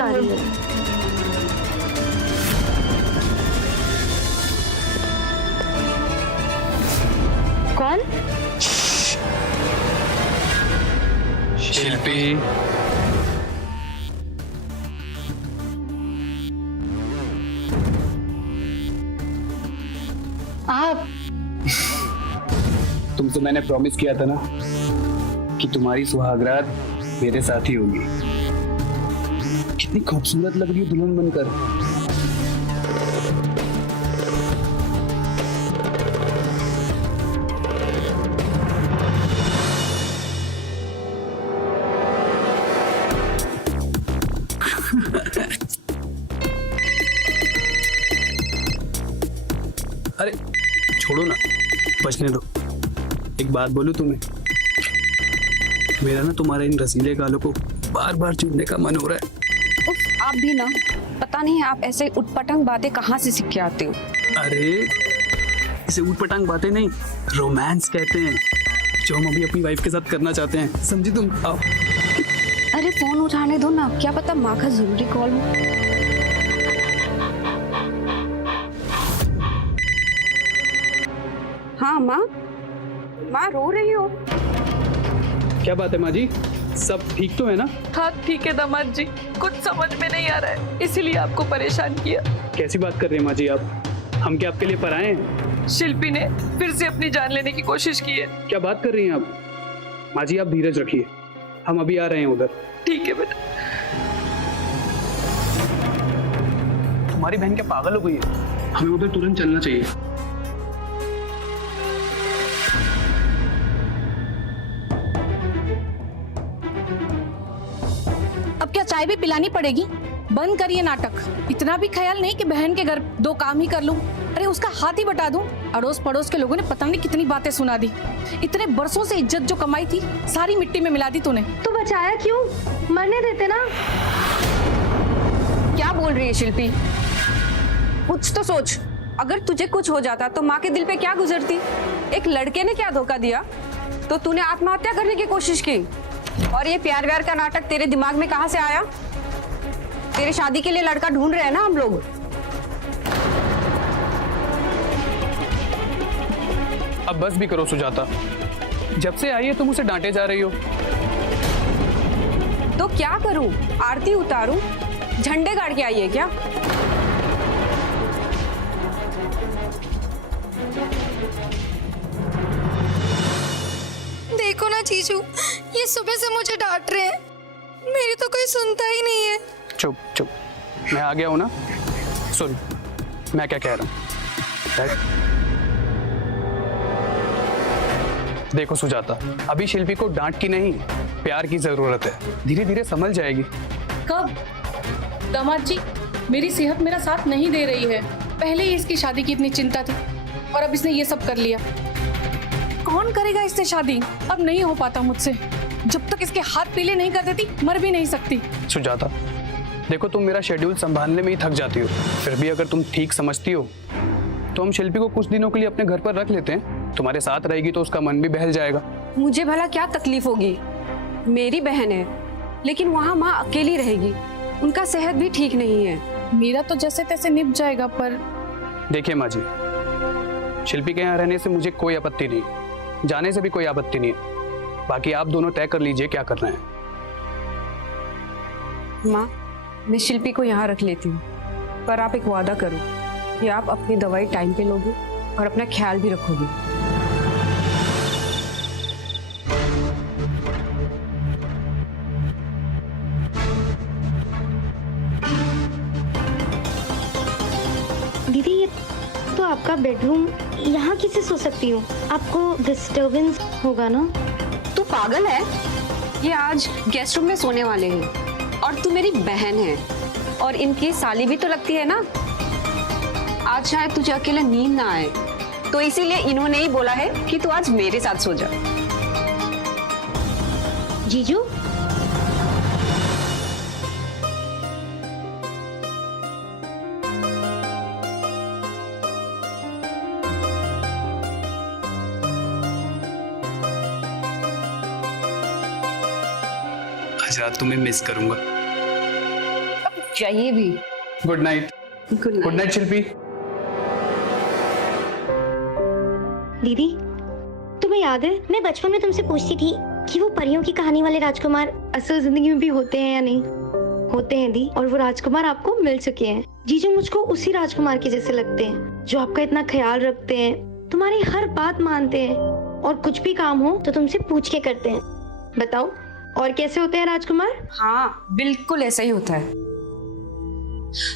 आ रही है। कौन? शिल्पी। आप? तुमसे मैंने प्रॉमिस किया था ना कि तुम्हारी सुहागरात मेरे साथ ही होगी। कितनी खूबसूरत लग रही है दुल्हन बनकर। अरे छोड़ो ना, बचने दो। एक बात बोलूं तुम्हें, मेरा ना तुम्हारे इन रसीले गालों को बार बार चूमने का मन हो रहा है। उफ, आप भी ना, पता नहीं आप ऐसे उटपटांग बातें कहाँ से सीख के आते हो। अरे इसे उटपटांग बातें नहीं, रोमांस कहते हैं, जो हम अभी अपनी वाइफ के साथ करना चाहते हैं। समझी तुम? आओ। अरे फोन उठाने दो ना, क्या पता माँ का जरूरी कॉल हो। हाँ माँ, माँ रो रही हो? क्या बात है माँ जी, सब ठीक तो है ना? हाँ ठीक है दामाद जी, कुछ समझ में नहीं आ रहा है, इसीलिए आपको परेशान किया। कैसी बात कर रहे हैं माँ जी आप? हम क्या आपके लिए पराए हैं? शिल्पी ने फिर से अपनी जान लेने की कोशिश की है। क्या बात कर रही हैं आप? माँ जी आप धीरज रखिए, हम अभी आ रहे हैं उधर। ठीक है बेटा। तुम्हारी बहन क्या पागल हो गई है? हमें उधर तुरंत चलना चाहिए। अब क्या चाय भी पिलानी पड़ेगी? बंद करिए नाटक। इतना भी ख्याल नहीं कि बहन के घर दो काम ही कर लूं। अरे उसका हाथ ही बटा दूं। अड़ोस पड़ोस के लोगों ने पता नहीं कितनी बातें सुना दी। इतने बरसों से इज्जत जो कमाई थी सारी मिट्टी में मिला दी तूने। तो बचाया क्यों? मरने देते ना। क्या बोल रही है शिल्पी? कुछ तो सोच। अगर तुझे कुछ हो जाता तो माँ के दिल पे क्या गुजरती? एक लड़के ने क्या धोखा दिया तो तूने आत्महत्या करने की कोशिश की। और ये प्यार व्यार का नाटक तेरे दिमाग में कहाँ से आया? तेरे शादी के लिए लड़का ढूंढ रहे हैं ना हम लोग। अब बस भी करो सुजाता, जब से आई है तुम उसे डांटे जा रही हो। तो क्या करूं? आरती उतारूं? झंडे गाड़ के आई है क्या? देखो ना जीजू, ये सुबह से मुझे डांट रहे हैं। मेरी तो कोई सुनता ही नहीं है। चुप चुप, मैं आ गया हूं ना। सुन मैं क्या कह रहा हूं। देखो सुजाता, अभी शिल्पी को डांट की नहीं प्यार की जरूरत है। धीरे धीरे समझ जाएगी। कब? दामाद जी, मेरी सेहत मेरा साथ नहीं दे रही है। पहले ही इसकी शादी की इतनी चिंता थी और अब इसने ये सब कर लिया। कौन करेगा इससे शादी? अब नहीं हो पाता मुझसे। जब तक इसके हाथ पीले नहीं कर देती मर भी नहीं सकती। सुजाता देखो, तुम मेरा शेड्यूल संभालने में ही थक जाती हो, फिर भी अगर तुम ठीक समझती हो तो हम शिल्पी को कुछ दिनों के लिए अपने घर पर रख लेते हैं। तुम्हारे साथ रहेगी तो उसका मन भी बहल जाएगा। मुझे भला क्या तकलीफ होगी? मेरी बहन है, लेकिन वहाँ माँ अकेली रहेगी। उनका सेहत भी ठीक नहीं है। मेरा तो जैसे तैसे निप जाएगा, पर देखिए माँ जी, शिल्पी के यहाँ रहने से मुझे कोई आपत्ति नहीं, जाने से भी कोई आपत्ति नहीं है। बाकी आप दोनों तय कर लीजिए क्या करना है। माँ, मैं शिल्पी को यहाँ रख लेती हूँ, पर आप एक वादा करो कि आप अपनी दवाई टाइम पे लोगे और अपना ख्याल भी रखोगे। दीदी, ये तो आपका बेडरूम, यहाँ किसे सो सकती हूँ? आपको डिस्टरबेंस होगा ना? तू पागल है? ये आज गेस्ट रूम में सोने वाले हैं और तू मेरी बहन है और इनकी साली भी तो लगती है ना। आज शायद तुझे अकेले नींद ना आए, तो इसीलिए इन्होंने ही बोला है कि तू आज मेरे साथ सो जा। जीजू, आज रात तुम्हें मिस करूंगा। अब चाहिए भी। Good night. गुड नाइट शिल्पी। दीदी, तुम्हें याद है मैं बचपन में तुमसे पूछती थी कि वो परियों की कहानी वाले राजकुमार असल जिंदगी में भी होते हैं या नहीं? होते हैं दी, और वो राजकुमार आपको मिल चुके हैं। जीजू मुझको उसी राजकुमार के जैसे लगते हैं, जो आपका इतना ख्याल रखते हैं, तुम्हारी हर बात मानते हैं, और कुछ भी काम हो तो तुमसे पूछ के करते हैं। बताओ और कैसे होते हैं राजकुमार? हाँ, बिल्कुल ऐसा ही होता है।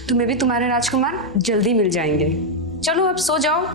तुम्हें भी तुम्हारे राजकुमार जल्दी मिल जाएंगे। चलो अब सो जाओ।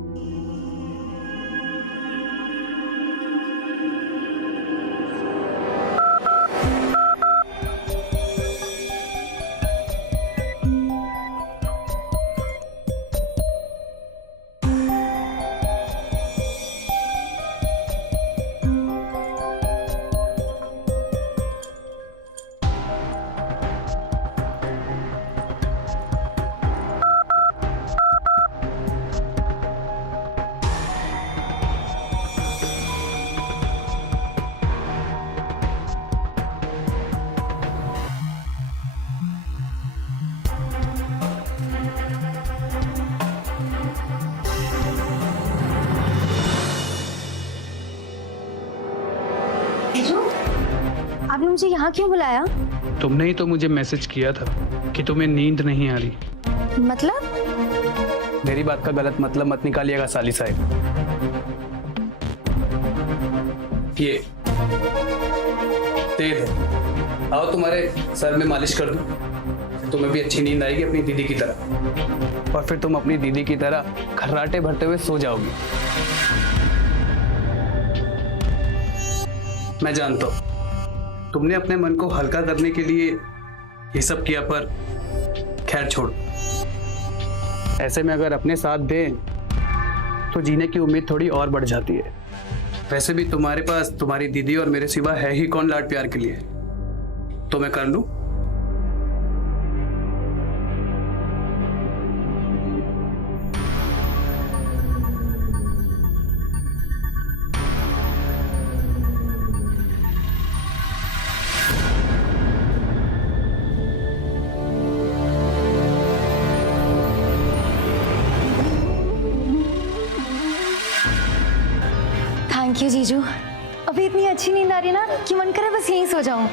जीजू, आपने मुझे यहाँ क्यों बुलाया? तुमने ही तो मुझे मैसेज किया था कि तुम्हें नींद नहीं आ रही। मतलब? मेरी बात का गलत मतलब मत निकालिएगा साली साहब। ये तेल है, आओ तुम्हारे सर में मालिश कर दूं, तुम्हें भी अच्छी नींद आएगी अपनी दीदी की तरह, और फिर तुम अपनी दीदी की तरह खर्राटे भरते हुए सो जाओगी। मैं जानता हूं तुमने अपने मन को हल्का करने के लिए ये सब किया, पर खैर छोड़। ऐसे में अगर अपने साथ दें तो जीने की उम्मीद थोड़ी और बढ़ जाती है। वैसे भी तुम्हारे पास तुम्हारी दीदी और मेरे सिवा है ही कौन लाड प्यार के लिए, तो मैं कर लूं। थैंक यू जीजू। अभी इतनी अच्छी नींद आ रही ना कि मन करे बस यहीं सो जाऊं।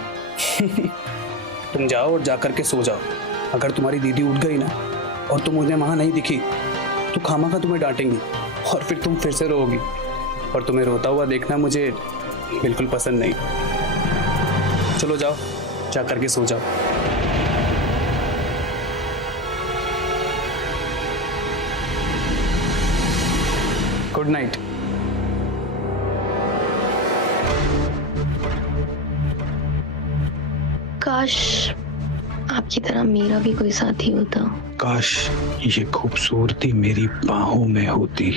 तुम जाओ और जाकर के सो जाओ। अगर तुम्हारी दीदी उठ गई ना और तुम उन्हें वहां नहीं दिखी तो खामखा तुम्हें डांटेंगी और फिर तुम फिर से रोओगी, और तुम्हें रोता हुआ देखना मुझे बिल्कुल पसंद नहीं। चलो जाओ, जाकर के सो जाओ। Good night. काश आपकी तरह मेरा भी कोई साथी होता। काश ये खूबसूरती मेरी बाहों में होती।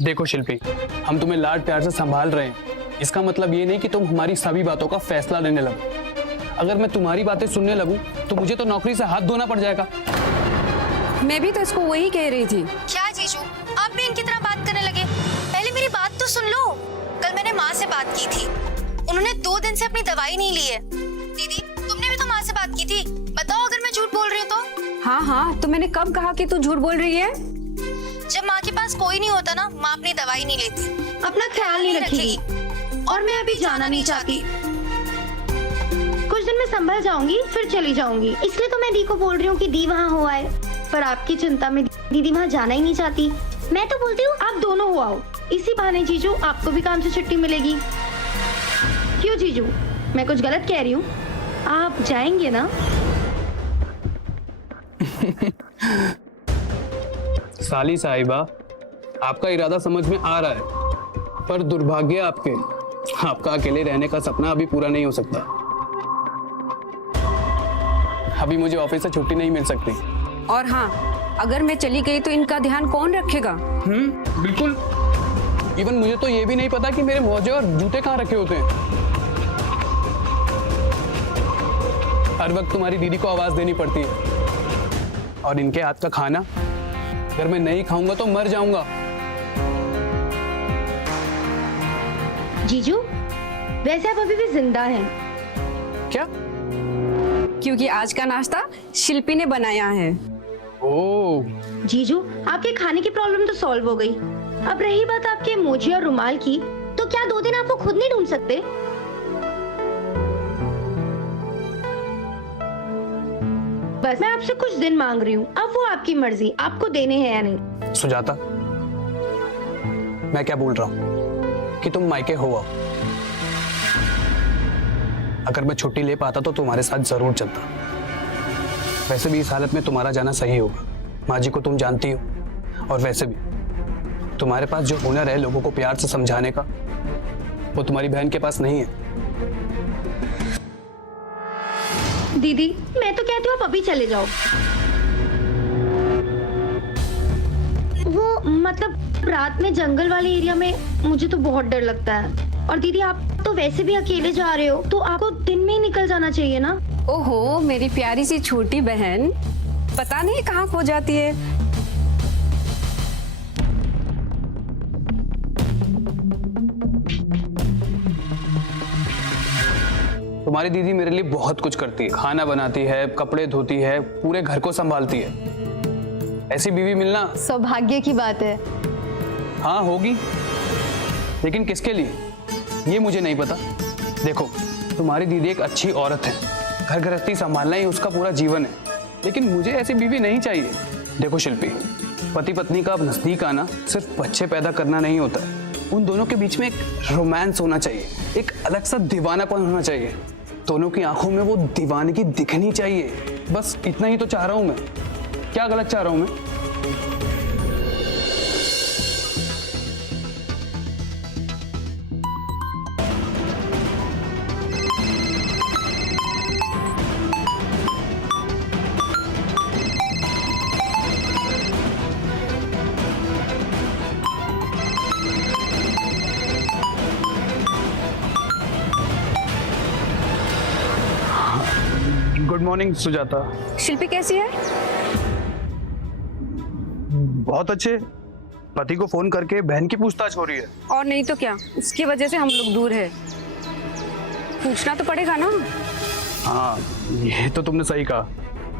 देखो शिल्पी, हम तुम्हें लाड प्यार से संभाल रहे हैं, इसका मतलब ये नहीं कि तुम हमारी सभी बातों का फैसला लेने लगो। अगर मैं तुम्हारी बातें सुनने लगूं तो मुझे तो नौकरी से हाथ धोना पड़ जाएगा। मैं भी तो इसको वही कह रही थी। क्या जीजू, आप भी इनकी तरह बात करने लगे? पहले मेरी बात तो सुन लो। कल मैंने माँ से बात की थी, उन्होंने 2 दिन से अपनी दवाई नहीं ली है। दीदी, तुमने भी तो माँ से बात की थी, बताओ अगर मैं झूठ बोल रही हूँ तो? हाँ हाँ, तो मैंने कब कहा कि तू झूठ बोल रही है? जब माँ के पास कोई नहीं होता ना, माँ अपनी दवाई नहीं लेती, अपना ख्याल नहीं रखेगी, और मैं अभी जाना नहीं चाहती। कुछ दिन में संभल जाऊंगी, फिर चली जाऊंगी। इसलिए तो मैं दी को बोल रही हूँ कि दी वहाँ हो आए, पर आपकी चिंता में दीदी वहाँ जाना ही नहीं चाहती। मैं तो बोलती हूँ आप दोनों हो आओ, इसी बहाने जीजू आपको भी काम से छुट्टी मिलेगी। क्यों जीजू, मैं कुछ गलत कह रही हूँ? आप जाएंगे ना? साली साहिबा, आपका इरादा समझ में आ रहा है, पर दुर्भाग्य आपके, आपका अकेले रहने का सपना अभी पूरा नहीं हो सकता। अभी मुझे ऑफिस से छुट्टी नहीं मिल सकती। और हाँ, अगर मैं चली गई तो इनका ध्यान कौन रखेगा? बिल्कुल। इवन मुझे तो ये भी नहीं पता कि मेरे मोजे और जूते कहाँ रखे होते हैं। हर वक्त तुम्हारी दीदी को आवाज देनी पड़ती है, और इनके हाथ का खाना अगर मैं नहीं खाऊंगा तो मर जाऊंगा। जीजू वैसे आप अभी भी जिंदा हैं। क्या? क्योंकि आज का नाश्ता शिल्पी ने बनाया है। ओ, जीजू, आपके खाने की प्रॉब्लम तो सॉल्व हो गई। अब रही बात आपके मोजी और रुमाल की, तो क्या 2 दिन आप वो खुद नहीं ढूंढ सकते? बस मैं आपसे कुछ दिन मांग रही हूँ, अब वो आपकी मर्जी, आपको देने हैं या नहीं। सुजाता, मैं क्या बोल रहा हूँ कि तुम मायके हो आओ। अगर मैं छुट्टी ले पाता तो तुम्हारे साथ जरूर चलता। वैसे भी इस हालत में तुम्हारा जाना सही होगा। माँ जी को तुम जानती हो, और वैसे भी तुम्हारे पास जो हुनर है लोगों को प्यार से समझाने का, वो तुम्हारी बहन के पास नहीं है। दीदी, मैं तो कहती हूँ आप अभी चले जाओ। वो मतलब रात में जंगल वाले एरिया में मुझे तो बहुत डर लगता है। और दीदी, आप तो वैसे भी अकेले जा रहे हो, तो आपको दिन में ही निकल जाना चाहिए ना। ओहो, मेरी प्यारी सी छोटी बहन, पता नहीं कहाँ खो जाती है। तुम्हारी दीदी मेरे लिए बहुत कुछ करती है। खाना बनाती है, कपड़े धोती है, पूरे घर को संभालती है। ऐसी बीवी मिलना सौभाग्य की बात है। हाँ होगी, लेकिन किसके लिए ये मुझे नहीं पता। देखो, तुम्हारी दीदी एक अच्छी औरत है, घर गृहस्थी संभालना ही उसका पूरा जीवन है, लेकिन मुझे ऐसी बीवी नहीं चाहिए। देखो शिल्पी, पति पत्नी का नजदीक आना सिर्फ बच्चे पैदा करना नहीं होता। उन दोनों के बीच में एक रोमांस होना चाहिए, एक अलग सा दीवानापन होना चाहिए। दोनों की आंखों में वो दीवानगी दिखनी चाहिए। बस इतना ही तो चाह रहा हूं मैं। क्या गलत चाह रहा हूं मैं? Good morning Sujata. शिल्पी कैसी है? बहुत अच्छे। पति को फोन करके बहन की पूछताछ हो रही है। और नहीं तो क्या, उसकी वजह से हम लोग दूर है। पूछना तो पड़ेगा ना। हाँ, ये तो तुमने सही कहा।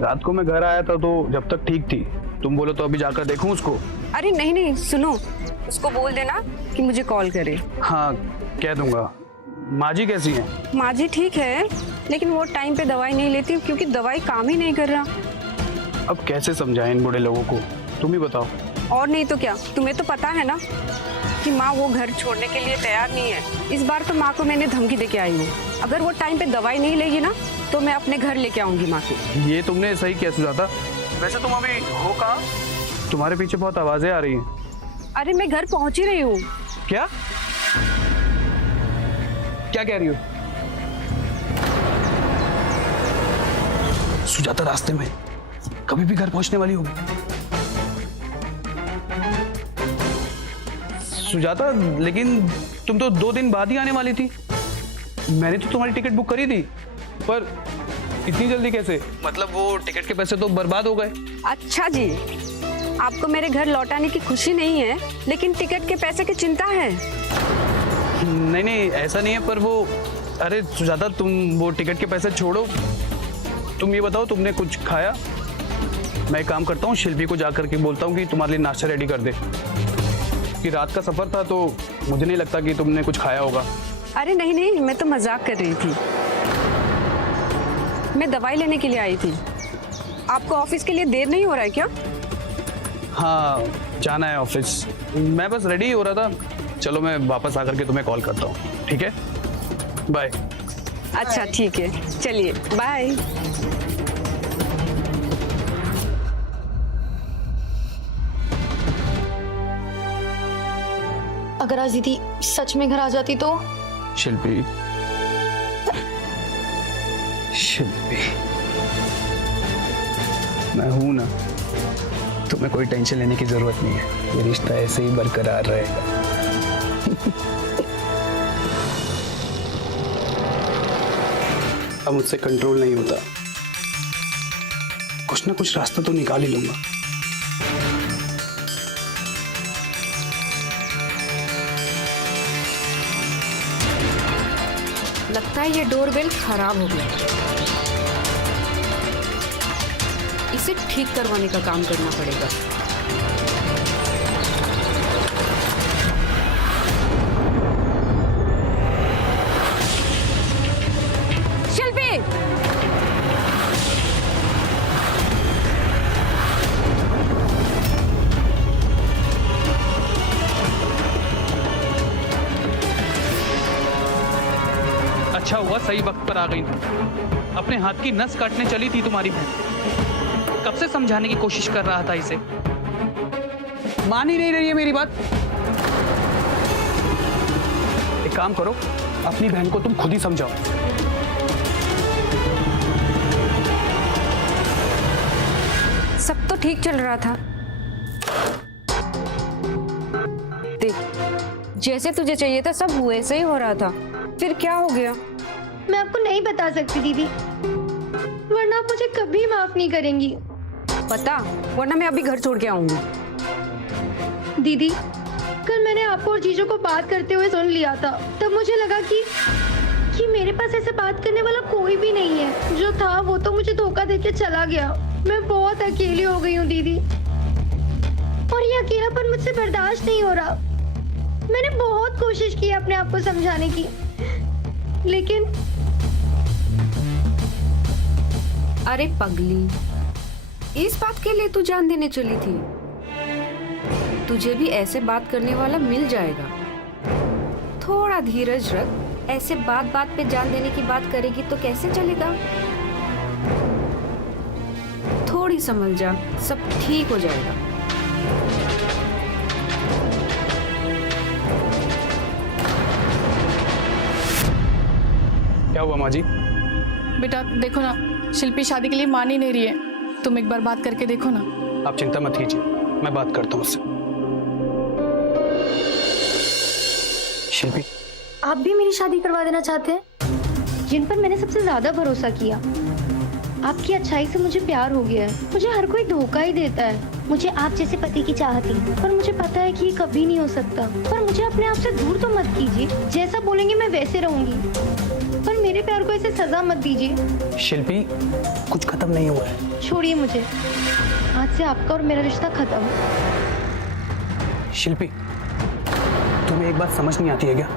रात को मैं घर आया था तो जब तक ठीक थी। तुम बोलो तो अभी जाकर देखूं उसको? अरे नहीं नहीं, सुनो, उसको बोल देना कि मुझे कॉल करे। हाँ, कह दूंगा। माँ जी कैसी हैं? माँ जी ठीक है, लेकिन वो टाइम पे दवाई नहीं लेती क्योंकि दवाई काम ही नहीं कर रहा। अब कैसे समझाएं इन बूढ़े लोगों को, तुम ही बताओ। और नहीं तो क्या, तुम्हें तो पता है ना कि माँ वो घर छोड़ने के लिए तैयार नहीं है। इस बार तो माँ को मैंने धमकी देके आई हूँ, अगर वो टाइम पे दवाई नहीं लेगी ना तो मैं अपने घर लेके आऊंगी माँ को। ये तुमने सही किया सुजाता। वैसे तुम अभी हो कहाँ? तुम्हारे पीछे बहुत आवाजें आ रही हैं। अरे मैं घर पहुँच ही रही हूँ। क्या क्या कह रही हो सुजाता? रास्ते में कभी भी घर पहुंचने वाली होगी सुजाता। लेकिन तुम तो 2 दिन बाद ही आने वाली थी। मैंने तो तुम्हारी टिकट बुक करी थी, पर इतनी जल्दी कैसे? मतलब वो टिकट के पैसे तो बर्बाद हो गए। अच्छा जी, आपको मेरे घर लौटाने की खुशी नहीं है, लेकिन टिकट के पैसे की चिंता है। नहीं नहीं, ऐसा नहीं है, पर वो, अरे सुजाता, तुम वो टिकट के पैसे छोड़ो। तुम ये बताओ, तुमने कुछ खाया? मैं एक काम करता हूँ, शिल्पी को जाकर के बोलता हूँ कि तुम्हारे लिए नाश्ता रेडी कर दे। कि रात का सफर था तो मुझे नहीं लगता कि तुमने कुछ खाया होगा। अरे नहीं नहीं, मैं तो मजाक कर रही थी। मैं दवाई लेने के लिए आई थी। आपको ऑफिस के लिए देर नहीं हो रहा है क्या? हाँ, जाना है ऑफिस। मैं बस रेडी ही हो रहा था। चलो मैं वापस आकर के तुम्हें कॉल करता हूँ, ठीक है? बाय। अच्छा ठीक है, चलिए बाय। अगर आज दीदी सच में घर आ जाती तो? शिल्पी, शिल्पी, मैं हूं ना, तुम्हें कोई टेंशन लेने की जरूरत नहीं है। ये रिश्ता ऐसे ही बरकरार रहेगा। अब मुझसे कंट्रोल नहीं होता। कुछ ना कुछ रास्ता तो निकाल ही लूंगा। लगता है ये डोरबेल खराब हो गया। इसे ठीक करवाने का काम करना पड़ेगा। शिल्पी! अच्छा हुआ सही वक्त पर आ गई तुम। अपने हाथ की नस काटने चली थी तुम्हारी बहन। कब से समझाने की कोशिश कर रहा था इसे, मान ही नहीं रही है मेरी बात। एक काम करो, अपनी बहन को तुम खुद ही समझाओ। सब तो ठीक चल रहा था। देख, जैसे तुझे चाहिए था सब वैसे ही हो रहा था, फिर क्या हो गया? मैं आपको नहीं बता सकती दीदी, वरना आप मुझे कभी माफ नहीं करेंगी। पता, वरना मैं अभी घर छोड़ के आऊंगी। दीदी, कल मैंने आपको और जीजू को बात करते हुए सुन लिया था। तब मुझे लगा कि मेरे पास ऐसे बात करने वाला कोई भी नहीं है। जो था वो तो मुझे धोखा देके चला गया। मैं बहुत अकेली हो गई हूँ दीदी, और ये अकेलापन मुझसे बर्दाश्त नहीं हो रहा। मैंने बहुत कोशिश की अपने आप को समझाने की, लेकिन अरे पगली, इस बात के लिए तू जान देने चली थी? तुझे भी ऐसे बात करने वाला मिल जाएगा। थोड़ा धीरज रख। ऐसे बात बात पे जान देने की बात करेगी तो कैसे चलेगा? थोड़ी संभल जा, सब ठीक हो जाएगा। क्या हुआ माँ जी? बेटा देखो ना, शिल्पी शादी के लिए मान ही नहीं रही है। तुम एक बार बात करके देखो ना। आप चिंता मत कीजिए, मैं बात करता हूँ उससे। शिल्पी, आप भी मेरी शादी करवा देना चाहते हैं? जिन पर मैंने सबसे ज्यादा भरोसा किया, आपकी अच्छाई से मुझे प्यार हो गया है। मुझे हर कोई धोखा ही देता है। मुझे आप जैसे पति की चाहत थी, पर मुझे पता है कि ये कभी नहीं हो सकता। पर मुझे अपने आप से दूर तो मत कीजिए। जैसा बोलेंगे मैं वैसे रहूंगी, पर मेरे प्यार को ऐसे सजा मत दीजिए। शिल्पी, कुछ खत्म नहीं हुआ है। छोड़िए मुझे, आज से आपका और मेरा रिश्ता खत्म। शिल्पी, तुम्हें एक बात समझ नहीं आती है क्या?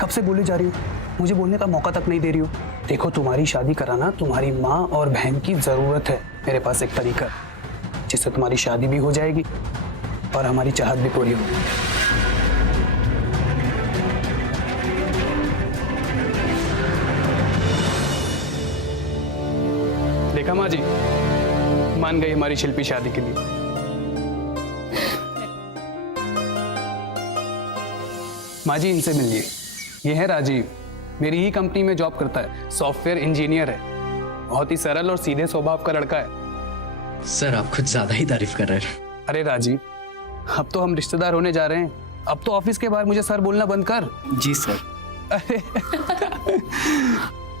कब से बोले जा रही हो, मुझे बोलने का मौका तक नहीं दे रही हो। देखो, तुम्हारी शादी कराना तुम्हारी माँ और बहन की जरूरत है। मेरे पास एक तरीका है जिससे तुम्हारी शादी भी हो जाएगी और हमारी चाहत भी पूरी होगी। देखा माँ जी, मान गई हमारी शिल्पी शादी के लिए। माँ जी, इनसे मिलिए। ये है राजीव, मेरी ही कंपनी में जॉब करता है, सॉफ्टवेयर इंजीनियर है। बहुत ही सरल और सीधे स्वभाव का लड़का है। सर, आप कुछ ज्यादा ही तारीफ कर रहे हैं। अरे राजीव, अब तो हम रिश्तेदार होने जा रहे हैं। अब तो ऑफिस के बाहर मुझे सर बोलना बंद कर। जी सर। अरे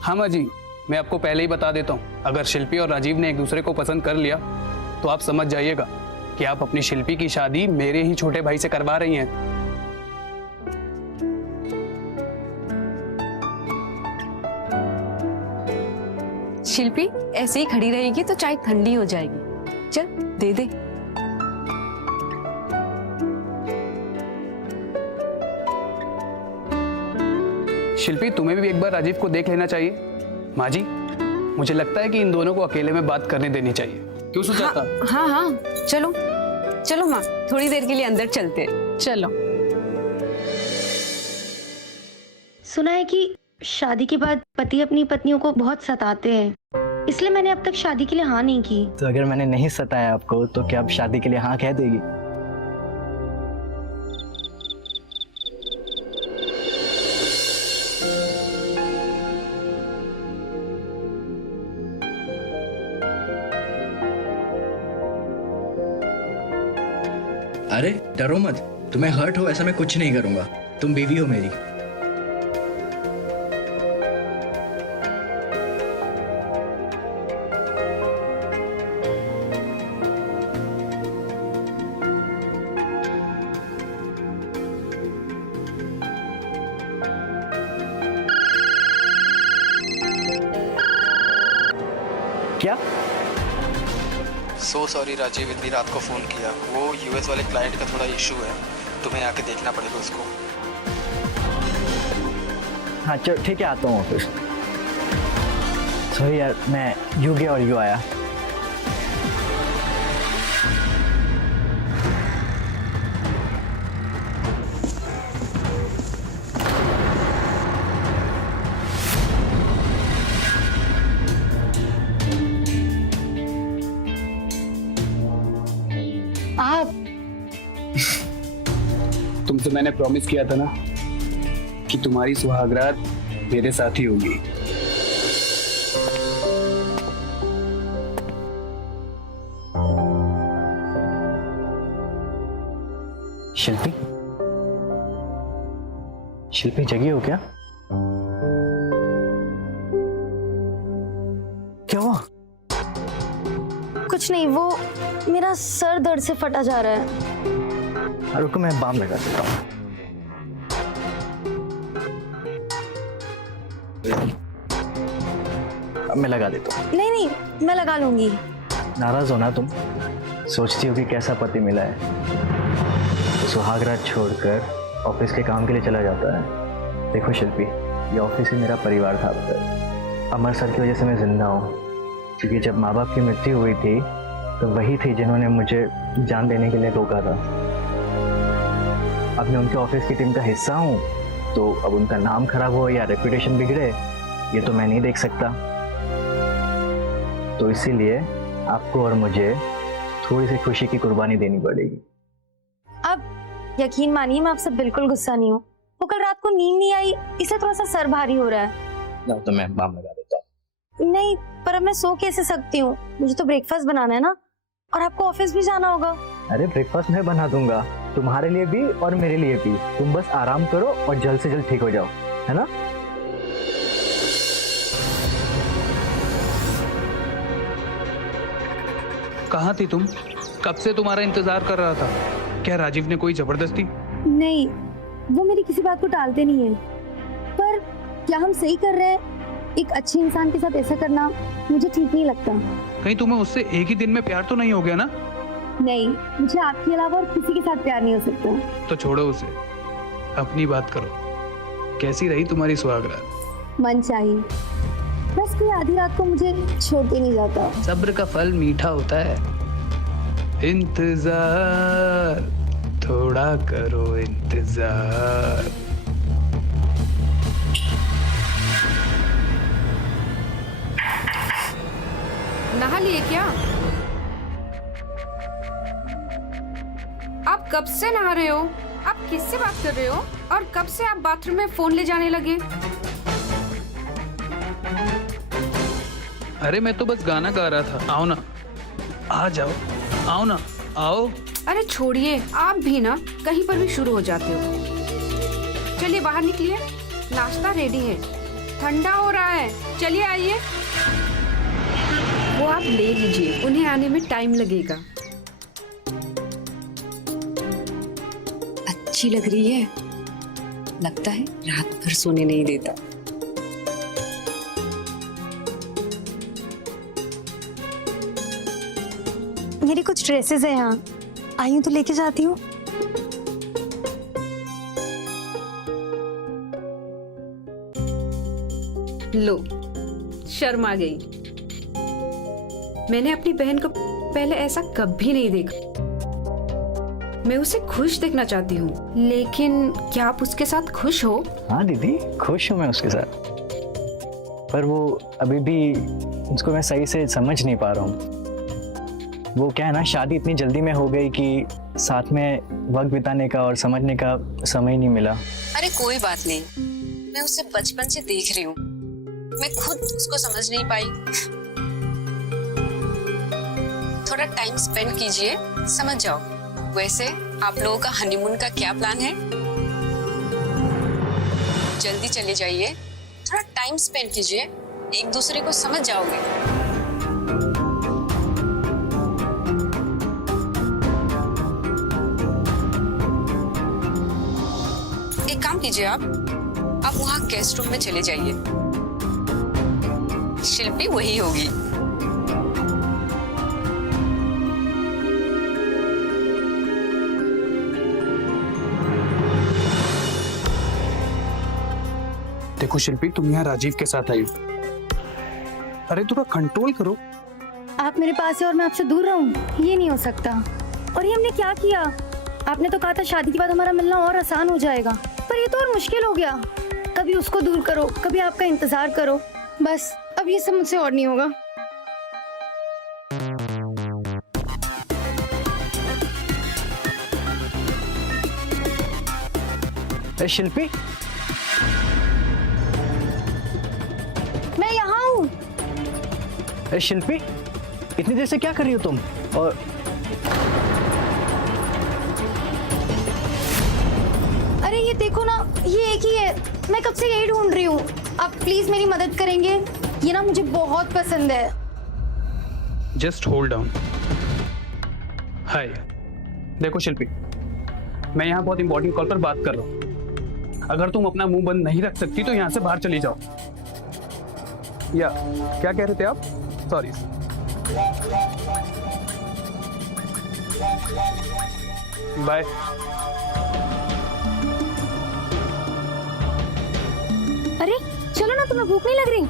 हाँ माँ जी, मैं आपको पहले ही बता देता हूँ, अगर शिल्पी और राजीव ने एक दूसरे को पसंद कर लिया तो आप समझ जाइएगा कि आप अपनी शिल्पी की शादी मेरे ही छोटे भाई से करवा रही हैं। शिल्पी ऐसे ही खड़ी रहेगी तो चाय ठंडी हो जाएगी। चल दे दे। शिल्पी, तुम्हें भी एक बार राजीव को देख लेना चाहिए। माँ जी, मुझे लगता है कि इन दोनों को अकेले में बात करने देनी चाहिए। क्यों सुजाता? हाँ हाँ, चलो चलो माँ, थोड़ी देर के लिए अंदर चलते हैं। चलो। सुना है कि शादी के बाद पति अपनी पत्नियों को बहुत सताते हैं, इसलिए मैंने अब तक शादी के लिए हाँ नहीं की। तो अगर मैंने नहीं सताया आपको तो क्या आप शादी के लिए हाँ कह देगी? अरे डरो मत, तुम्हें हर्ट हो ऐसा मैं कुछ नहीं करूंगा। तुम बीवी हो मेरी। क्या? सो सॉरी राजीव, इतनी रात को फ़ोन किया। वो यूएस वाले क्लाइंट का थोड़ा इशू है, तुम्हें आके देखना पड़ेगा उसको। हाँ चलो ठीक है, आता हूँ ऑफिस। सॉरी यार, मैं यू गया और यू आया। आप तुमसे मैंने प्रॉमिस किया था ना कि तुम्हारी सुहागरात मेरे साथ ही होगी। शिल्पी, शिल्पी जगी हो क्या? क्या हुआ? कुछ नहीं, वो मेरा सर दर्द से फटा जा रहा है। रुको मैं बाम लगा देता हूँ। अब मैं लगा देता हूँ। नहीं नहीं, मैं लगा लूंगी। नाराज हो ना तुम? सोचती हो कि कैसा पति मिला है, तो सुहागरात छोड़कर ऑफिस के काम के लिए चला जाता है। देखो शिल्पी, ये ऑफिस ही मेरा परिवार था अब तक। अमर सर की वजह से मैं जिंदा हूँ, क्योंकि जब माँ बाप की मृत्यु हुई थी तो वही थे जिन्होंने मुझे जान देने के लिए रोका था। अब मैं उनके ऑफिस की टीम का हिस्सा हूँ, तो अब उनका नाम खराब हो या रेपुटेशन बिगड़े, ये तो मैं नहीं देख सकता। तो इसीलिए आपको और मुझे थोड़ी सी खुशी की कुर्बानी देनी पड़ेगी। अब यकीन मानिए, मैं आपसे बिल्कुल गुस्सा नहीं हूँ। वो कल रात को नींद नहीं आई, इसलिए थोड़ा सा सर भारी हो रहा है। तो मैं बाम लगा देता हूँ। नहीं, पर अब मैं सो कैसे सकती हूँ? मुझे तो ब्रेकफास्ट बनाना है ना, और आपको ऑफिस भी जाना होगा। अरे ब्रेकफास्ट मैं बना दूंगा, तुम्हारे लिए भी और मेरे लिए भी। तुम बस आराम करो और जल्द से जल्द ठीक हो जाओ, है ना? कहाँ थी तुम? कब से तुम्हारा इंतजार कर रहा था। क्या राजीव ने कोई जबरदस्ती? नहीं, वो मेरी किसी बात को टालते नहीं है। पर क्या हम सही कर रहे हैं? एक अच्छे इंसान के साथ ऐसा करना मुझे ठीक नहीं लगता। कहीं तुम्हें उससे एक ही दिन में प्यार तो नहीं हो गया ना? नहीं, मुझे आपके अलावा और किसी के साथ प्यार नहीं हो सकता। तो छोड़ो उसे, अपनी बात करो। कैसी रही तुम्हारी सुहागरात? मन चाहिए, बस कोई आधी रात को मुझे छोड़ के नहीं जाता। सब्र का फल मीठा होता है। इंतजार, थोड़ा करो इंतजार। नहा लिए क्या? आप कब से नहा रहे हो? आप किससे बात कर रहे हो? और कब से आप बाथरूम में फोन ले जाने लगे? अरे मैं तो बस गाना गा रहा था। आओ ना, आ जाओ, आओ ना, आओ। अरे छोड़िए, आप भी ना कहीं पर भी शुरू हो जाते हो। चलिए बाहर निकलिए, नाश्ता रेडी है, ठंडा हो रहा है। चलिए आइए। वो आप ले लीजिए, उन्हें आने में टाइम लगेगा। अच्छी लग रही है, लगता है रात भर सोने नहीं देता। मेरी कुछ ड्रेसेस है यहाँ, आई हूँ तो लेके जाती हूँ। लो, शर्म आ गई। मैंने अपनी बहन को पहले ऐसा कभी नहीं देखा। मैं उसे खुश देखना चाहती हूँ, लेकिन क्या आप उसके साथ खुश हो? हाँ दीदी, खुश हूँ मैं उसके साथ, पर वो अभी भी उसको मैं सही से समझ नहीं पा रहा हूँ। वो क्या है ना, शादी इतनी जल्दी में हो गई कि साथ में वक्त बिताने का और समझने का समय नहीं मिला। अरे कोई बात नहीं, मैं उसे बचपन से देख रही हूँ, मैं खुद उसको समझ नहीं पाई। थोड़ा टाइम स्पेंड कीजिए, समझ जाओ। वैसे आप लोगों का हनीमून का क्या प्लान है? जल्दी चले जाइए, थोड़ा टाइम स्पेंड कीजिए, एक दूसरे को समझ जाओगे। एक काम कीजिए, आप वहां गेस्ट रूम में चले जाइए, शिल्पी वही होगी। देखो शिल्पी, तुम यहाँ राजीव के साथ आई हो, अरे थोड़ा कंट्रोल करो। आप मेरे पास है और मैं आपसे दूर रहूं, ये नहीं हो सकता। और ये हमने क्या किया? आपने तो कहा था शादी के बाद हमारा मिलना और आसान हो जाएगा, पर ये तो और मुश्किल हो गया। कभी उसको दूर करो, कभी आपका इंतजार करो, बस अब ये सब मुझसे और नहीं होगा। शिल्पी, मैं यहाँ हूँ। शिल्पी, इतनी देर से क्या कर रही हो तुम? और अरे ये देखो ना, ये एक ही है, मैं कब से यही ढूंढ रही हूँ। आप प्लीज मेरी मदद करेंगे? ये ना मुझे बहुत पसंद है। Just hold down. हाय, देखो शिल्पी, मैं यहाँ बहुत इंपॉर्टेंट कॉल पर बात कर रहा हूँ। अगर तुम अपना मुंह बंद नहीं रख सकती तो यहाँ से बाहर चली जाओ। या क्या कह रहे थे आप? सॉरी। बाय। अरे चलो ना, तुम्हें भूख नहीं लग रही?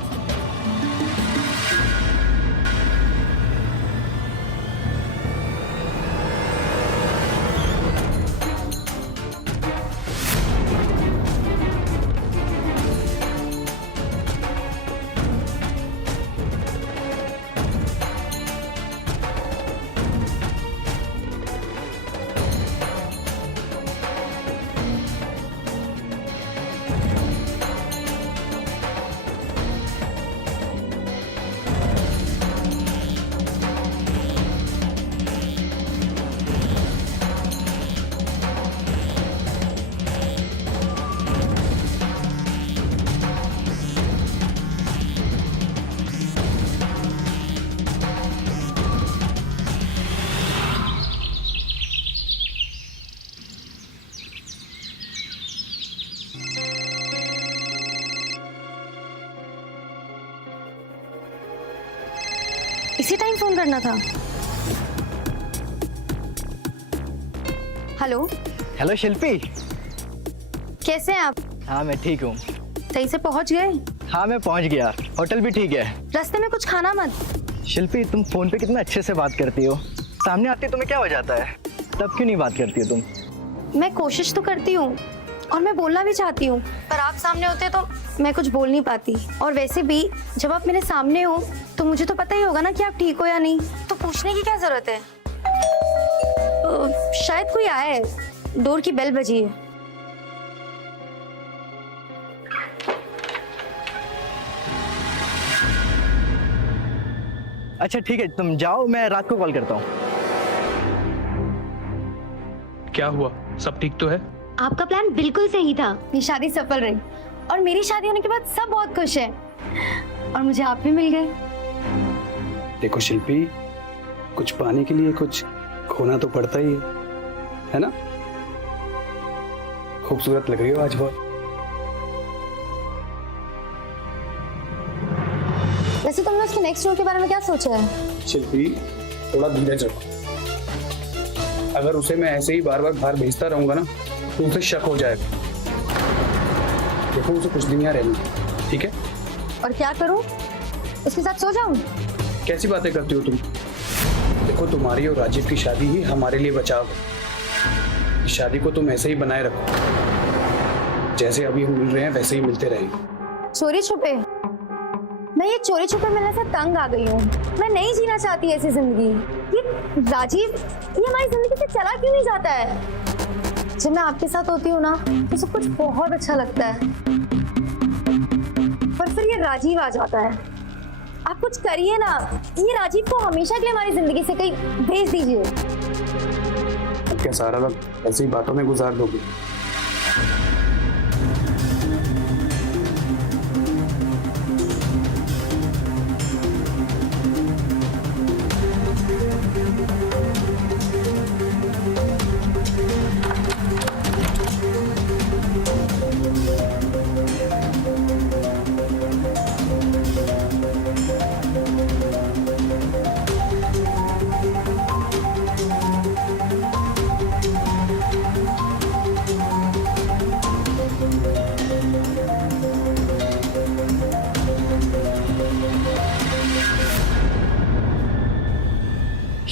इसी टाइम फोन करना था। हेलो। हेलो शिल्पी, कैसे हैं आप? हाँ मैं ठीक हूँ। सही से पहुंच गए? हाँ मैं पहुँच गया, होटल भी ठीक है। रास्ते में कुछ खाना मत। शिल्पी, तुम फोन पे कितना अच्छे से बात करती हो, सामने आती तुम्हें क्या हो जाता है? तब क्यों नहीं बात करती हो तुम? मैं कोशिश तो करती हूँ और मैं बोलना भी चाहती हूँ, पर आप सामने होते तो मैं कुछ बोल नहीं पाती। और वैसे भी जब आप मेरे सामने हो तो मुझे तो पता ही होगा ना कि आप ठीक हो या नहीं, तो पूछने की क्या जरूरत है? शायद कोई आया है, डोर की बेल बजी है। अच्छा ठीक है, तुम जाओ, मैं रात को कॉल करता हूँ। क्या हुआ? सब ठीक तो है? आपका प्लान बिल्कुल सही था। ये शादी सफल रही और मेरी शादी होने के बाद सब बहुत खुश है और मुझे आप भी मिल गए। देखो शिल्पी, कुछ पाने के लिए कुछ खोना तो पड़ता ही है ना? खूबसूरत लग रही हो आज बहुत। वैसे तुमने उसके नेक्स्ट रोल के बारे में क्या सोचा है? शिल्पी, थोड़ा धीरज रखो। अगर उसे मैं ऐसे ही बार बार बाहर भेजता रहूंगा ना तो उसे शक हो जाएगा। देखो उसे कुछ दिन यहाँ रहना, ठीक है? और क्या करूं? उसके साथ सो जाऊं? कैसी बातें करती हो तुम? देखो तुम्हारी और राजीव की शादी ही हमारे लिए बचाव है। इस शादी को तुम ऐसे ही बनाए रखो, जैसे अभी हम मिल रहे हैं वैसे ही मिलते रहेंगे। चोरी छुपे? मैं ये चोरी छुपे मिलने से तंग आ गई हूँ। मैं नहीं जीना चाहती ऐसी जिंदगी। ये राजीव, ये हमारी जिंदगी से चला क्यों नहीं जाता है? जब मैं आपके साथ होती हूँ ना तो सब कुछ बहुत अच्छा लगता है, पर फिर ये राजीव आ जाता है। आप कुछ करिए ना, ये राजीव को हमेशा के लिए हमारी जिंदगी से कहीं भेज दीजिए। क्या सारा वक्त ऐसी बातों में गुजार दोगे?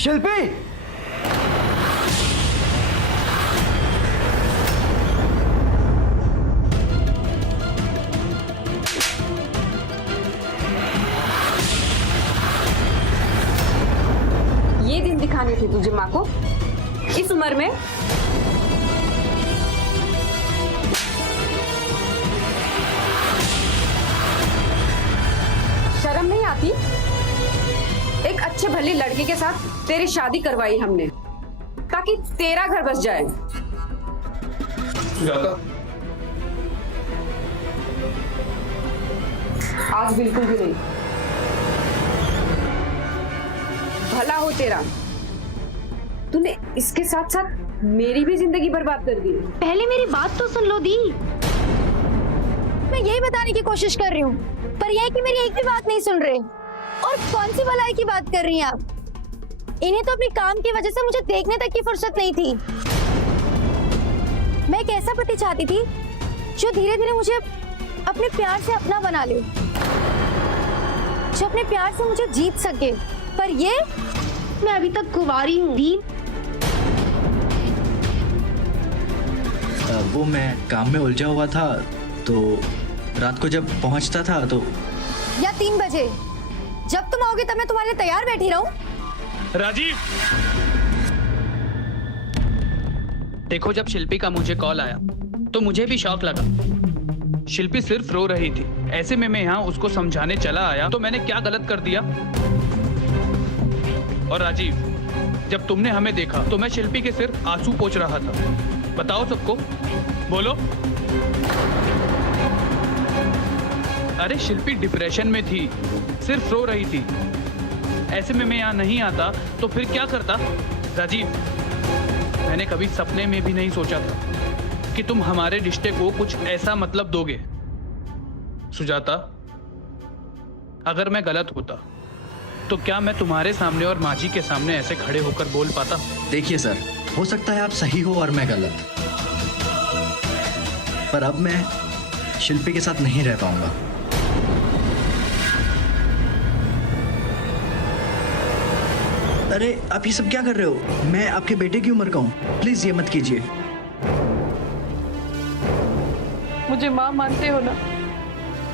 शिल्पी! ये दिन दिखाने थे तुझे माँ को इस उम्र में? शर्म नहीं आती? एक अच्छे भले लड़के के साथ तेरी शादी करवाई हमने ताकि तेरा घर बस जाए। सुजाता, आज बिल्कुल भी नहीं। भला हो तेरा, तूने इसके साथ साथ मेरी भी जिंदगी बर्बाद कर दी। पहले मेरी बात तो सुन लो दी। मैं यही बताने की कोशिश कर रही हूँ, पर यह है कि मेरी एक भी बात नहीं सुन रहे। और कौन सी भलाई की बात कर रही हैं आप? इन्हें तो अपने काम की वजह से मुझे देखने तक की फुर्सत नहीं थी। मैं एक ऐसा पति चाहती थी जो धीरे धीरे मुझे अपने प्यार से अपना बना ले, जो अपने प्यार से मुझे जीत सके। पर ये, मैं अभी तक कुंवारी हूँ दी। वो मैं काम में उलझा हुआ था, तो रात को जब पहुंचता था तो या 3 बजे जब तुम आओगे तब मैं तुम्हारे लिए तैयार बैठी रहूं। राजीव, देखो जब शिल्पी का मुझे कॉल आया तो मुझे भी शौक लगा। शिल्पी सिर्फ रो रही थी, ऐसे में मैं यहाँ उसको समझाने चला आया तो मैंने क्या गलत कर दिया? और राजीव, जब तुमने हमें देखा तो मैं शिल्पी के सिर आंसू पोंछ रहा था। बताओ सबको, बोलो। अरे शिल्पी डिप्रेशन में थी, सिर्फ रो रही थी। ऐसे में मैं यहाँ नहीं आता तो फिर क्या करता? राजीव, मैंने कभी सपने में भी नहीं सोचा था कि तुम हमारे रिश्ते को कुछ ऐसा मतलब दोगे। सुजाता, अगर मैं गलत होता तो क्या मैं तुम्हारे सामने और माँ जी के सामने ऐसे खड़े होकर बोल पाता? देखिए सर, हो सकता है आप सही हो और मैं गलत, पर अब मैं शिल्पी के साथ नहीं रह पाऊंगा। अरे आप ये सब क्या कर रहे हो? मैं आपके बेटे की उम्र का हूँ, प्लीज ये मत कीजिए। मुझे माँ मानते हो ना,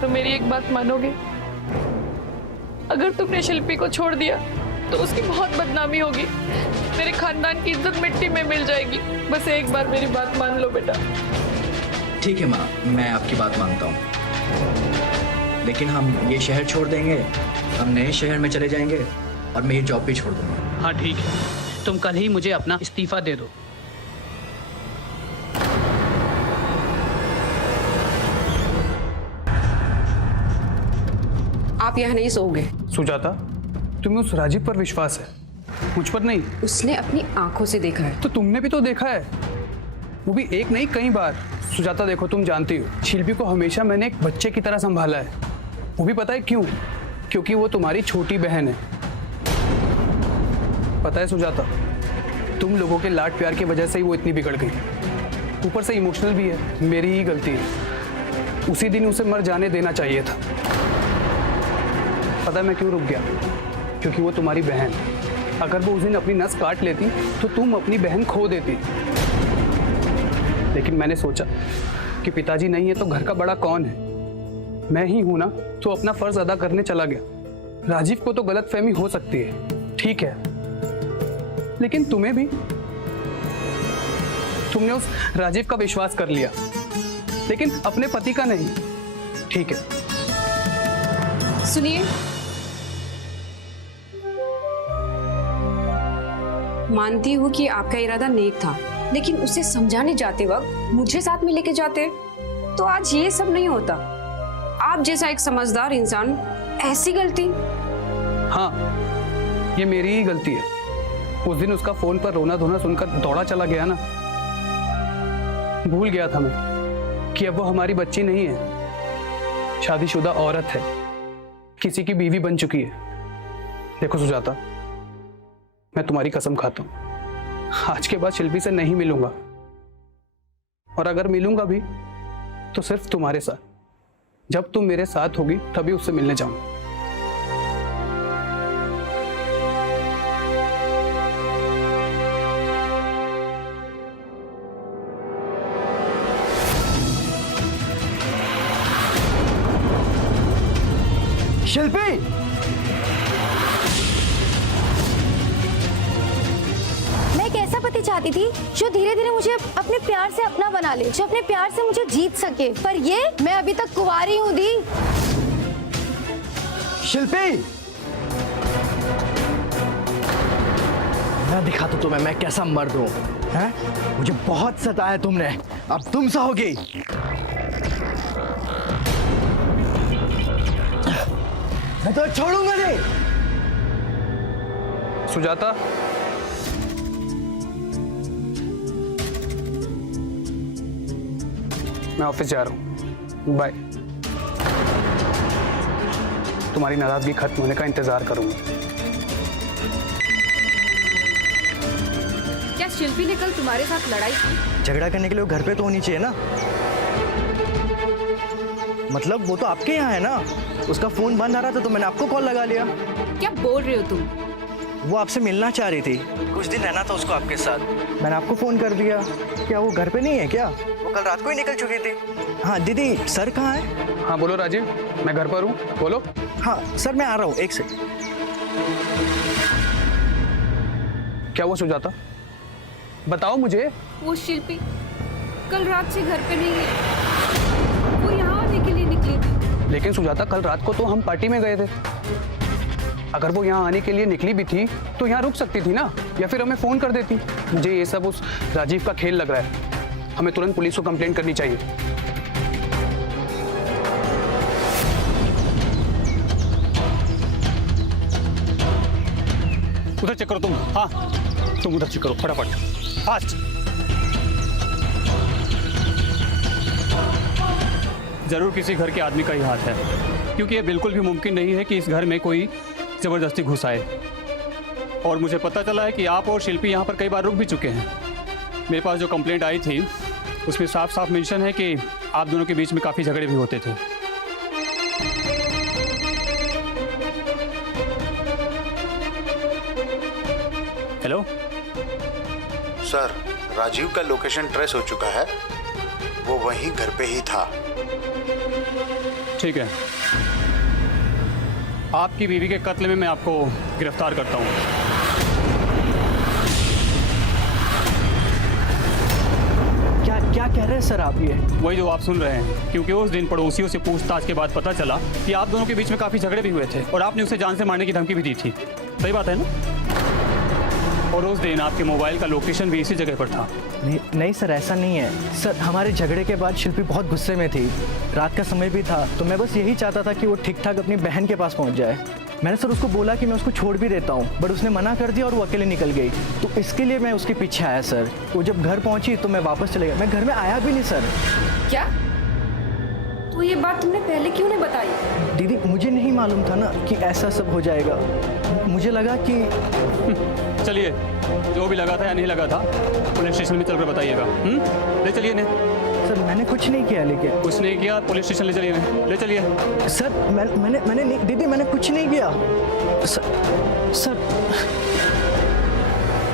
तो मेरी एक बात मानोगे? अगर तुमने शिल्पी को छोड़ दिया तो उसकी बहुत बदनामी होगी, मेरे खानदान की इज्जत मिट्टी में मिल जाएगी। बस एक बार मेरी बात मान लो बेटा। ठीक है माँ, मैं आपकी बात मानता हूँ, लेकिन हम ये शहर छोड़ देंगे, हम नए शहर में चले जाएंगे और मैं ये जॉब भी छोड़ दूंगा। हाँ ठीक है, तुम कल ही मुझे अपना इस्तीफा दे दो। आप यहाँ नहीं सोओगे। सुजाता, तुम्हें उस राजीव पर विश्वास है, मुझ पर नहीं? उसने अपनी आंखों से देखा है। तो तुमने भी तो देखा है, वो भी एक नहीं कई बार। सुजाता देखो, तुम जानती हो शिल्पी को हमेशा मैंने एक बच्चे की तरह संभाला है। वो भी पता है क्यों? क्योंकि वो तुम्हारी छोटी बहन है। पता है सुजाता, तुम लोगों के लाड प्यार की वजह से ही वो इतनी बिगड़ गई। ऊपर से इमोशनल भी है, मेरी ही गलती है। उसी दिन उसे मर जाने देना चाहिए था। पता है मैं क्यों रुक गया? क्योंकि वो तुम्हारी बहन। अगर वो उस दिन अपनी नस काट लेती तो तुम अपनी बहन खो देती। लेकिन मैंने सोचा कि पिताजी नहीं है तो घर का बड़ा कौन है? मैं ही हूं ना, तो अपना फर्ज अदा करने चला गया। राजीव को तो गलतफहमी हो सकती है, ठीक है, लेकिन तुम्हें भी। तुमने उस राजीव का विश्वास कर लिया, लेकिन अपने पति का नहीं। ठीक है, सुनिए, मानती हूँ कि आपका इरादा नेक था, लेकिन उसे समझाने जाते वक्त मुझे साथ में लेके जाते तो आज ये सब नहीं होता। आप जैसा एक समझदार इंसान ऐसी गलती। हाँ, ये मेरी ही गलती है। उस दिन उसका फोन पर रोना धोना सुनकर दौड़ा चला गया ना। भूल गया था मैं कि अब वो हमारी बच्ची नहीं है, शादीशुदा औरत है, किसी की बीवी बन चुकी है। देखो सुजाता, मैं तुम्हारी कसम खाता हूं, आज के बाद शिल्पी से नहीं मिलूंगा, और अगर मिलूंगा भी तो सिर्फ तुम्हारे साथ। जब तुम मेरे साथ होगी तभी उससे मिलने जाऊंगा। शिल्पी, मैं एक ऐसा पति चाहती थी जो धीरे धीरे मुझे अपने प्यार से अपना बना ले, जो अपने प्यार से मुझे जीत सके। पर ये, मैं अभी तक कुंवारी हूँ दी। शिल्पी, मैं दिखाता हूं तुम्हें मैं कैसा मर्द हूँ, हैं? मुझे बहुत सताया तुमने, अब तुम सहोगी। मैं तो छोड़ूंगा नहीं। सुजाता, मैं ऑफिस जा रहा हूँ, बाय। तुम्हारी नाराजगी खत्म होने का इंतजार करूंगा। क्या शिल्पी ने कल तुम्हारे साथ लड़ाई की? झगड़ा करने के लिए वो घर पे तो होनी चाहिए ना। मतलब वो तो आपके यहाँ है ना, उसका फोन बंद आ रहा था तो मैंने आपको कॉल लगा लिया। क्या बोल रहे हो तुम? वो आपसे मिलना चाह रही थी, कुछ दिन रहना था उसको आपके साथ, मैंने आपको फोन कर दिया। क्या वो घर पे नहीं है क्या? वो कल रात को ही निकल चुकी थी। हाँ दीदी, सर कहाँ है? हाँ बोलो राजीव, मैं घर पर हूँ, बोलो। हाँ सर मैं आ रहा हूँ, एक सेकंड। क्या हुआ सुजाता, बताओ मुझे। वो शिल्पी कल रात से घर पे नहीं है, वो यहाँ आने के लिए निकली थी। लेकिन सुजाता, कल रात को तो हम पार्टी में गए थे। अगर वो यहाँ आने के लिए निकली भी थी तो यहाँ रुक सकती थी ना, या फिर हमें फोन कर देती। मुझे ये सब उस राजीव का खेल लग रहा है, हमें तुरंत पुलिस को कंप्लेंट करनी चाहिए। उधर चेक करो तुम। हाँ तुम उधर चेक करो फटाफट, फास्ट। जरूर किसी घर के आदमी का ही हाथ है, क्योंकि ये बिल्कुल भी मुमकिन नहीं है कि इस घर में कोई जबरदस्ती घुस आए। और मुझे पता चला है कि आप और शिल्पी यहाँ पर कई बार रुक भी चुके हैं। मेरे पास जो कंप्लेंट आई थी उसमें साफ साफ मेंशन है कि आप दोनों के बीच में काफ़ी झगड़े भी होते थे। हेलो सर, राजीव का लोकेशन ट्रेस हो चुका है, वो वहीं घर पे ही था। ठीक है, आपकी बीवी के कत्ल में मैं आपको गिरफ्तार करता हूँ। क्या क्या कह रहे हैं सर आप? ये वही जो आप सुन रहे हैं, क्योंकि उस दिन पड़ोसियों से पूछताछ के बाद पता चला कि आप दोनों के बीच में काफ़ी झगड़े भी हुए थे और आपने उसे जान से मारने की धमकी भी दी थी। सही बात है ना? और उस दिन आपके मोबाइल का लोकेशन भी इसी जगह पर था। नहीं सर, ऐसा नहीं है सर। हमारे झगड़े के बाद शिल्पी बहुत गुस्से में थी, रात का समय भी था, तो मैं बस यही चाहता था कि वो ठीक ठाक अपनी बहन के पास पहुंच जाए। मैंने सर उसको बोला कि मैं उसको छोड़ भी देता हूँ, बट उसने मना कर दिया और वो अकेले निकल गई। तो इसके लिए मैं उसके पीछे आया सर। वो जब घर पहुंची तो मैं वापस चले गया, मैं घर में आया भी नहीं सर। क्या? तो ये बात तुमने पहले क्यों नहीं बताई? दीदी मुझे नहीं मालूम था ना कि ऐसा सब हो जाएगा, मुझे लगा कि चलिए, जो भी लगा था या नहीं लगा था पुलिस स्टेशन में चलकर बताइएगा। ले चलिए ने। सर मैंने कुछ नहीं किया। लेकिन कुछ नहीं किया, पुलिस स्टेशन ले चलिए ने। ले चलिए सर। मैंने नहीं, दीदी मैंने कुछ नहीं किया सर।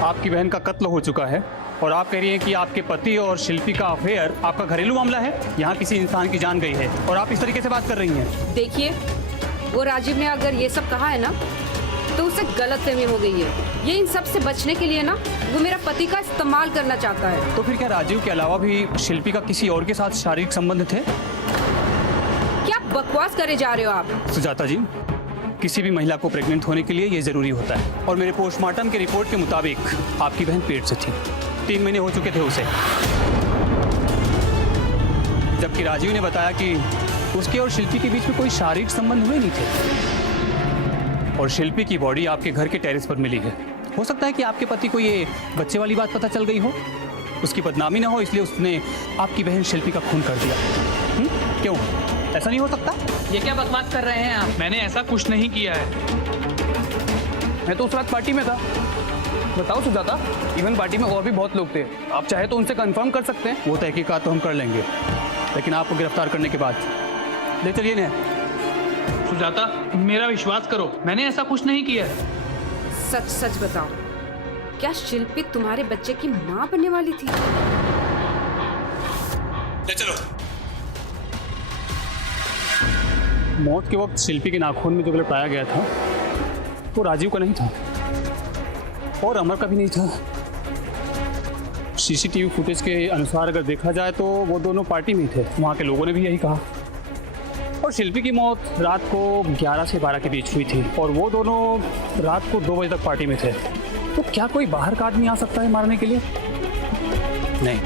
आपकी बहन का कत्ल हो चुका है और आप कह रही हैं कि आपके पति और शिल्पी का अफेयर आपका घरेलू मामला है। यहाँ किसी इंसान की जान गई है और आप इस तरीके से बात कर रही हैं। देखिए, वो राजीव ने अगर ये सब कहा है ना, तो उसे गलतफहमी हो गई है। ये इन सब से बचने के लिए ना, वो मेरा पति का इस्तेमाल करना चाहता है। तो फिर क्या राजीव के अलावा भी शिल्पी का किसी और के साथ शारीरिक संबंध थे? क्या बकवास करे जा रहे हो आप? सुजाता जी, किसी भी महिला को प्रेग्नेंट होने के लिए ये जरूरी होता है, और मेरे पोस्टमार्टम के रिपोर्ट के मुताबिक आपकी बहन पेट से थी। 3 महीने हो चुके थे उसे, जबकि राजीव ने बताया कि उसके और शिल्पी के बीच में कोई शारीरिक संबंध हुए नहीं थे। और शिल्पी की बॉडी आपके घर के टेरेस पर मिली है। हो सकता है कि आपके पति को ये बच्चे वाली बात पता चल गई हो, उसकी बदनामी ना हो, इसलिए उसने आपकी बहन शिल्पी का खून कर दिया। क्यों, ऐसा नहीं हो सकता? ये क्या बकवास कर रहे हैं आप? मैंने ऐसा कुछ नहीं किया है। मैं तो उस रात पार्टी में था। बताओ सुजाता, इवन पार्टी में और भी बहुत लोग थे, आप चाहे तो उनसे कंफर्म कर सकते हैं। वो तहकीकात तो हम कर लेंगे, लेकिन आपको गिरफ्तार करने के बाद ले चलिए ने। सुजाता, मेरा विश्वास करो, मैंने ऐसा कुछ नहीं किया। सच सच बताओ, क्या शिल्पी तुम्हारे बच्चे की माँ बनने वाली थी? ले चलो। मौत के वक्त शिल्पी के नाखून में जो ब्लड पाया गया था वो राजीव का नहीं था और अमर का भी नहीं था। सीसीटीवी फुटेज के अनुसार अगर देखा जाए तो वो दोनों पार्टी में थे, वहाँ के लोगों ने भी यही कहा। और शिल्पी की मौत रात को 11 से 12 के बीच हुई थी और वो दोनों रात को 2 बजे तक पार्टी में थे। तो क्या कोई बाहर का आदमी आ सकता है मारने के लिए? नहीं,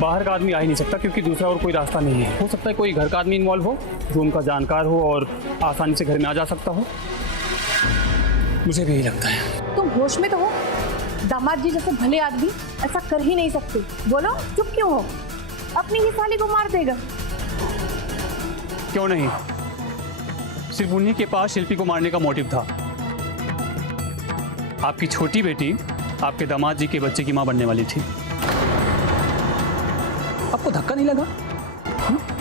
बाहर का आदमी आ ही नहीं सकता क्योंकि दूसरा और कोई रास्ता नहीं है। हो सकता है कोई घर का आदमी इन्वॉल्व हो जो उनका जानकार हो और आसानी से घर में आ जा सकता हो। मुझे भी यही लगता है। तुम होश में तो हो? दामाद जी जैसे भले आदमी ऐसा कर ही नहीं सकते। बोलो चुप क्यों हो? अपनी ही साली को मार देगा। क्यों नहीं, सिर्फ उन्हीं के पास शिल्पी को मारने का मोटिव था। आपकी छोटी बेटी आपके दामाद जी के बच्चे की मां बनने वाली थी। आपको धक्का नहीं लगा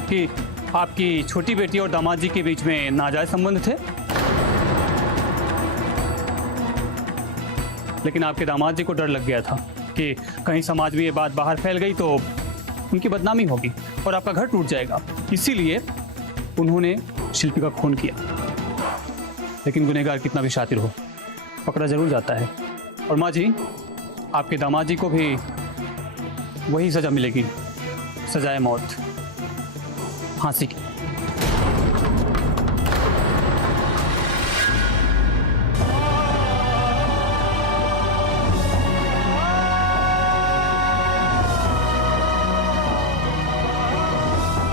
कि आपकी छोटी बेटी और दामाद जी के बीच में नाजायज संबंध थे? लेकिन आपके दामाद जी को डर लग गया था कि कहीं समाज में ये बात बाहर फैल गई तो उनकी बदनामी होगी और आपका घर टूट जाएगा। इसीलिए उन्होंने शिल्पी का खून किया। लेकिन गुनहगार कितना भी शातिर हो, पकड़ा जरूर जाता है। और माँ जी, आपके दामाद जी को भी वही सजा मिलेगी, सजाए मौत, फांसी की।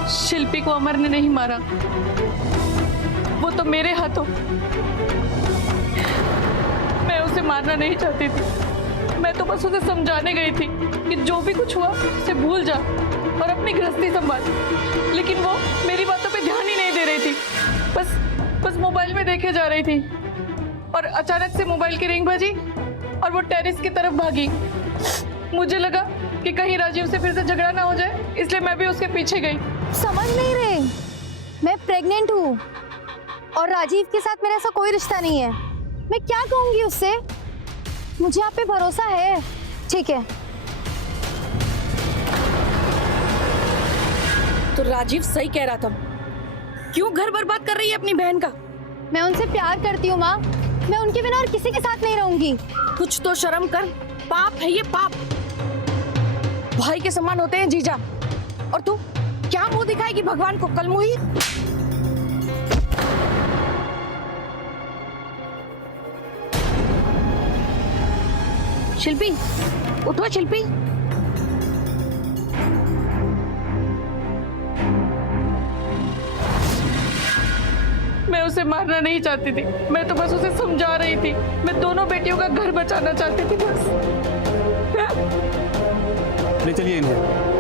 शिल्पी को अमर ने नहीं मारा, वो तो मेरे हाथों। मैं उसे मारना नहीं चाहती थी, मैं तो बस उसे समझाने गई थी कि जो भी कुछ हुआ उसे भूल जा और अपनी गृहस्थी संभाल। लेकिन वो मेरी बातों पे ध्यान ही नहीं दे रही थी, बस मोबाइल में देखे जा रही थी। और अचानक से मोबाइल की रिंग बजी और वो टेरेस की तरफ भागी। मुझे लगा कि कहीं राजीव से फिर से झगड़ा ना हो जाए, इसलिए मैं भी उसके पीछे गई। समझ नहीं रहे, मैं प्रेग्नेंट हूँ और राजीव के साथ मेरा ऐसा कोई रिश्ता नहीं है। मैं क्या कहूँगी उससे? मुझे आप पे भरोसा है। ठीक है। तो राजीव सही कह रहा था। क्यों घर बर्बाद कर रही है अपनी बहन का? मैं उनसे प्यार करती हूँ माँ, मैं उनके बिना और किसी के साथ नहीं रहूंगी। कुछ तो शर्म कर, पाप है ये, पाप। भाई के समान होते हैं जीजा, और तू क्या मुंह दिखाएगी भगवान को? कल मुही। शिल्पी, उठो शिल्पी। मैं उसे मारना नहीं चाहती थी, मैं तो बस उसे समझा रही थी। मैं दोनों बेटियों का घर बचाना चाहती थी बस। ले चलिए इन्हें।